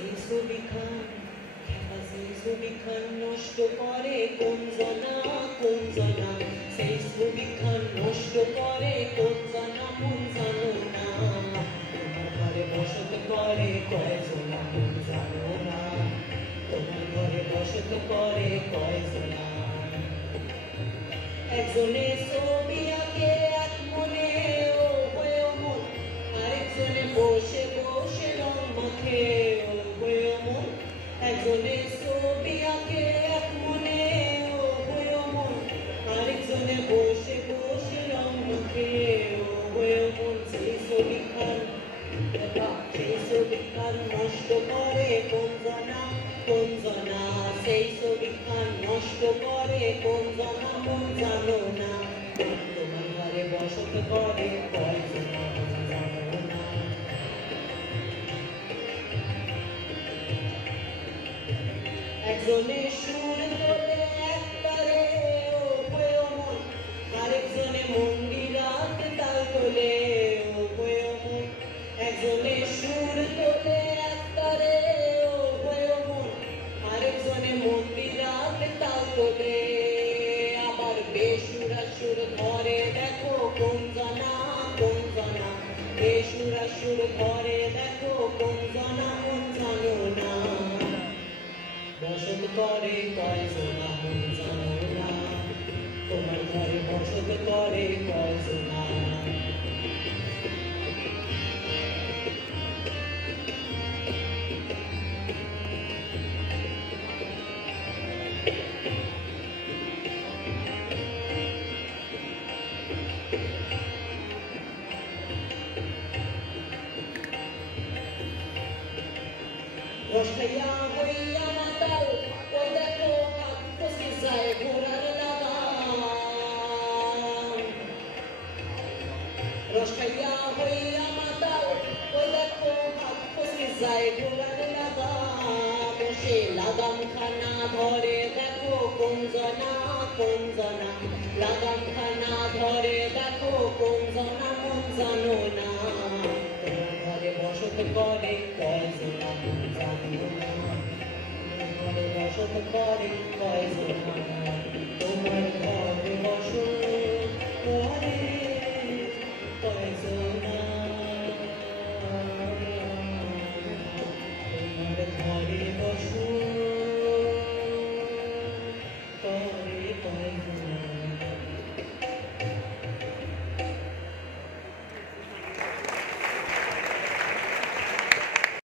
সেই ছবিখান খেপা সেই ছবিখান নষ্ট করে কোন জনা সেই ছবিখান নষ্ট করে কোন জনা মন জানো না তোমার ঘরে বসত করে কয়জনা মন জানো না তোমার ঘরে বসত করে কয়জনা একজনে ছবি আঁকে এক মনে ও হয়ে মন আরেকজনে বসে বসে রং মাখে ও হয়ে মন একজনে ছবি আঁকে এক মনে ও হয়ে মন আরেকজনে বসে বসে রং মাখে ও হয়ে মন সেই ছবিখান নষ্ট করে কোন জনা সেই ছবিখান নষ্ট করে কোন জনা মন জানো না তোমার ঘরে বসত করে কয়জনা মন জানো না একজনে সুর তোলে একবারে ও হয়ে মন আরেকজনে মন্দিরাতে তাল তোলে ও হয়ে মন একজনে সুর তোলে একবারে ও হয়ে মন আরেকজনে মন্দিরাতে তাল তোলে আবার বেসুরা সুর ধরে দেখো কোন জনা বেসুরা সুর ধরে দেখো কোন জনা মন জানো না বসত করে কয়জনা মন জানো না তোমার ঘরে বসত করে কয়জনা রসখাইয়া হইয়া মাতাল ওই দেখো হাত ফসকে যায় ঘোড়ার লাগাম রসখাইয়া হইয়া মাতাল ওই দেখো হাত ফসকে যায় ঘোড়ার লাগাম সে লাগাম খানা ধরে দেখো কোন জনা লাগাম খানা ধরে দেখো কোন জনা মন জানো না তোমার ঘরে বসত করে কয়